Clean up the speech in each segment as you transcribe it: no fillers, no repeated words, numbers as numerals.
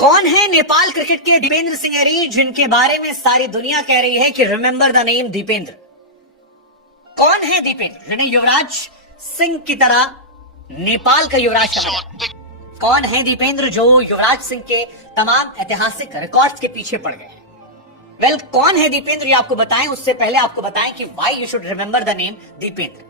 कौन है नेपाल क्रिकेट के दीपेंद्र सिंह ऐरी, जिनके बारे में सारी दुनिया कह रही है कि रिमेंबर द नेम दीपेंद्र। कौन है दीपेंद्र, जिन्हें युवराज सिंह की तरह नेपाल का युवराज समझा जाता है? कौन है दीपेंद्र जो युवराज सिंह के तमाम ऐतिहासिक रिकॉर्ड्स के पीछे पड़ गए हैं? वेल, कौन है दीपेंद्र ये आपको बताएं, उससे पहले आपको बताएं कि why you should remember the name Dipendra.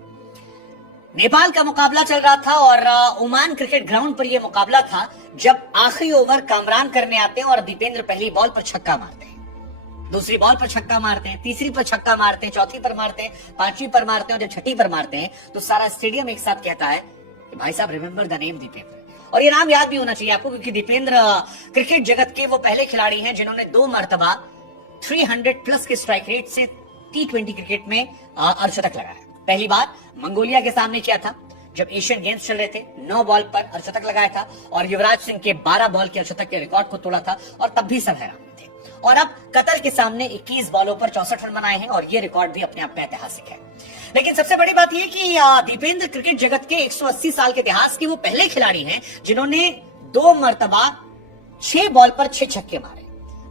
Nepal का मुकाबला चल रहा था और ओमान क्रिकेट ग्राउंड पर यह मुकाबला था जब आखिरी ओवर कामरान करने आते हैं और दीपेंद्र पहली बॉल पर छक्का मारते हैं, दूसरी बॉल पर छक्का मारते हैं, तीसरी पर छक्का मारते हैं, चौथी पर मारते हैं, पांचवी पर मारते हैं और जब छठी पर मारते हैं तो सारा स्टेडियम एक साथ कहता है कि भाई साहब रिमेंबर द नेम दीपेंद्र। और ये नाम याद भी होना चाहिए आपको, क्योंकि दीपेंद्र क्रिकेट जगत के वो पहले खिलाड़ी हैं जिन्होंने 2 मरतबा 300 प्लस के स्ट्राइक रेट से T20 क्रिकेट में अर्धशतक लगाया। पहली बार मंगोलिया के सामने किया था जब एशियन गेम्स चल रहे थे, 9 बॉल पर अर्धशतक लगाया था और युवराज सिंह के 12 बॉल के अर्धशतक के रिकॉर्ड को तोड़ा था और तब भी सब हैरान थे। और अब कतर के सामने 21 बॉलों पर 64 रन बनाए हैं और ये रिकॉर्ड भी अपने आप में ऐतिहासिक है। लेकिन सबसे बड़ी बात यह कि दीपेंद्र क्रिकेट जगत के 180 साल के इतिहास के वो पहले खिलाड़ी हैं जिन्होंने 2 मरतबा 6 बॉल पर 6 छक्के मारे।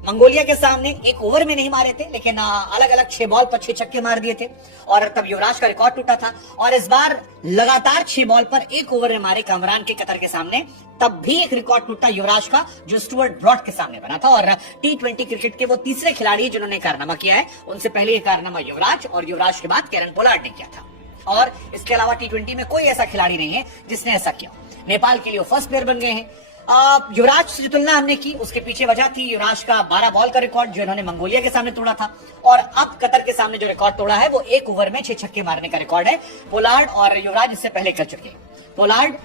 मंगोलिया के सामने 1 ओवर में नहीं मारे थे, लेकिन अलग अलग 6 बॉल पर 6 छक्के मार दिए थे और तब युवराज का रिकॉर्ड टूटा था। और इस बार लगातार 6 बॉल पर 1 ओवर में मारे कामरान के कतर के सामने, तब भी एक रिकॉर्ड टूटा युवराज का जो स्टुअर्ट ब्रॉड के सामने बना था। और T20 क्रिकेट के वो तीसरे खिलाड़ी जिन्होंने कारनामा किया है। उनसे पहले ये कारनामा युवराज और युवराज के बाद कैरन पोलार्ड ने किया था। और इसके अलावा T20 में कोई ऐसा खिलाड़ी नहीं है जिसने ऐसा किया। नेपाल के लिए वो फर्स्ट प्लेयर बन गए हैं। युवराज से जो तुलना हमने की उसके पीछे वजह थी युवराज का 12 बॉल का रिकॉर्ड जो इन्होंने मंगोलिया के सामने तोड़ा था। और अब कतर के सामने जो रिकॉर्ड तोड़ा है वो 1 ओवर में 6 छक्के मारने का रिकॉर्ड है। पोलार्ड और युवराज इससे पहले कर चुके हैं। पोलार्ड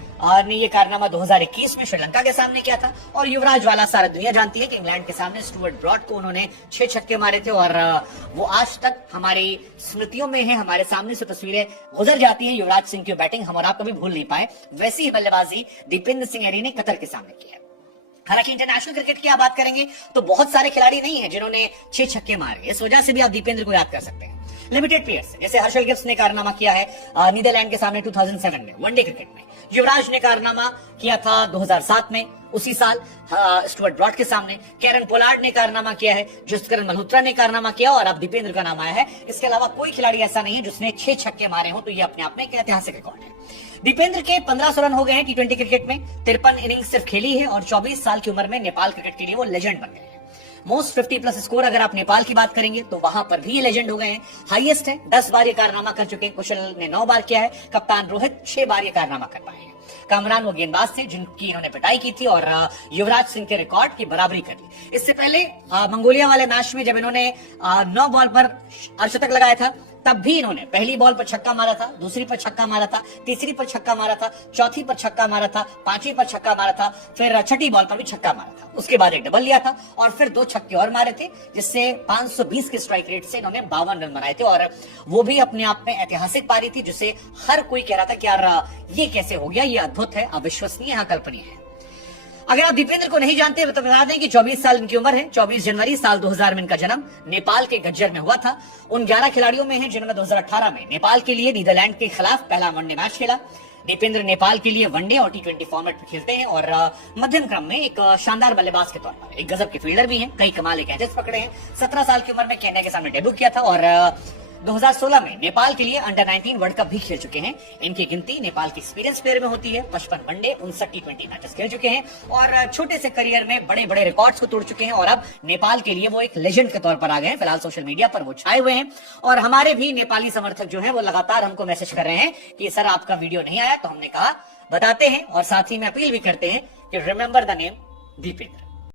ने ये कारनामा 2021 में श्रीलंका के सामने किया था और युवराज वाला सारा दुनिया जानती है कि इंग्लैंड के सामने स्टुअर्ट ब्रॉड को उन्होंने 6 छक्के मारे थे। और वो आज तक हमारी स्मृतियों में है, हमारे सामने से तस्वीरें गुजर जाती हैं युवराज सिंह की बैटिंग हम और आप कभी भूल नहीं पाए। वैसी ही बल्लेबाजी दीपेंद्र सिंह ऐरी ने कतर के सामने की है। हालांकि इंटरनेशनल क्रिकेट की आप बात करेंगे तो बहुत सारे खिलाड़ी नहीं है जिन्होंने 6 छक्के मारे। इस वजह से भी आप दीपेंद्र को याद कर सकते हैं। लिमिटेड प्लेयर्स जैसे हर्षल गिब्स ने कारनामा किया है नीदरलैंड के सामने 2007 में वनडे क्रिकेट में। युवराज ने कारनामा किया था 2007 में उसी साल स्टुअर्ट ब्रॉड के सामने। कैरन पोलार्ड ने कारनामा किया है, जसकरण मल्होत्रा ने कारनामा किया और अब दीपेंद्र का नाम आया है। इसके अलावा कोई खिलाड़ी ऐसा नहीं है जिसने 6 छक्के मारे हो, तो ये अपने आप में एक ऐतिहासिक रिकॉर्ड है। दीपेंद्र के 1500 रन हो गए हैं T20 क्रिकेट में। 53 इनिंग्स सिर्फ खेली है और 24 साल की उम्र में नेपाल क्रिकेट के लिए वो लेजेंड बन गए हैं। मोस्ट 50 प्लस स्कोर अगर आप नेपाल की बात करेंगे तो वहां पर भी ये लेजेंड हो गए हैं। हाईएस्ट है, 10 बार ये कारनामा कर चुके हैं। कुशल ने 9 बार किया है। कप्तान रोहित 6 बार ये कारनामा कर पाए हैं। कामरान वो गेंदबाज थे जिनकी इन्होंने पिटाई की थी और युवराज सिंह के रिकॉर्ड की बराबरी कर ली। इससे पहले मंगोलिया वाले मैच में जब इन्होंने 9 बॉल पर अर्धशतक लगाया था तब भी इन्होंने पहली बॉल पर छक्का मारा था, दूसरी पर छक्का मारा था, तीसरी पर छक्का मारा था, चौथी पर छक्का मारा था, पांचवी पर छक्का मारा था, फिर छठी बॉल पर भी छक्का मारा था। उसके बाद एक डबल लिया था और फिर 2 छक्के और मारे थे, जिससे 520 के स्ट्राइक रेट से इन्होंने 52 रन बनाए थे। और वो भी अपने आप में ऐतिहासिक पारी थी जिसे हर कोई कह रहा था कि यार ये कैसे हो गया, ये अद्भुत है, अविश्वसनीय है, अकल्पनीय है। अगर आप दीपेंद्र को नहीं जानते तो बता दें कि 24 साल इनकी उम्र है। 24 जनवरी साल 2000 में इनका जन्म नेपाल के गज्जर में हुआ था। उन 11 खिलाड़ियों में है जिन्होंने 2018 में नेपाल के लिए नीदरलैंड के खिलाफ पहला वनडे मैच खेला। दीपेंद्र नेपाल के लिए वनडे और T20 फॉर्मेट में खेलते हैं और मध्यम क्रम में एक शानदार बल्लेबाज के तौर पर एक गजब के फील्डर भी हैं। कई कमाल के कैचेस पकड़े हैं। 17 साल की उम्र में केन्या के सामने डेब्यू किया था और 2016 में नेपाल के लिए अंडर 19 वर्ल्ड कप भी खेल चुके हैं। इनकी गिनती नेपाल के एक्सपीरियंस प्लेयर में होती है। 55 वनडे, 59 T20 मैचेस खेल चुके हैं और छोटे से करियर में बड़े बड़े रिकॉर्ड्स को तोड़ चुके हैं और अब नेपाल के लिए वो एक लेजेंड के तौर पर आ गए हैं। फिलहाल सोशल मीडिया पर वो छाए हुए हैं और हमारे भी नेपाली समर्थक जो हैं वो लगातार हमको मैसेज कर रहे हैं कि सर आपका वीडियो नहीं आया, तो हमने कहा बताते हैं और साथ ही में अपील भी करते हैं कि रिमेंबर द नेम दीपेंद्र।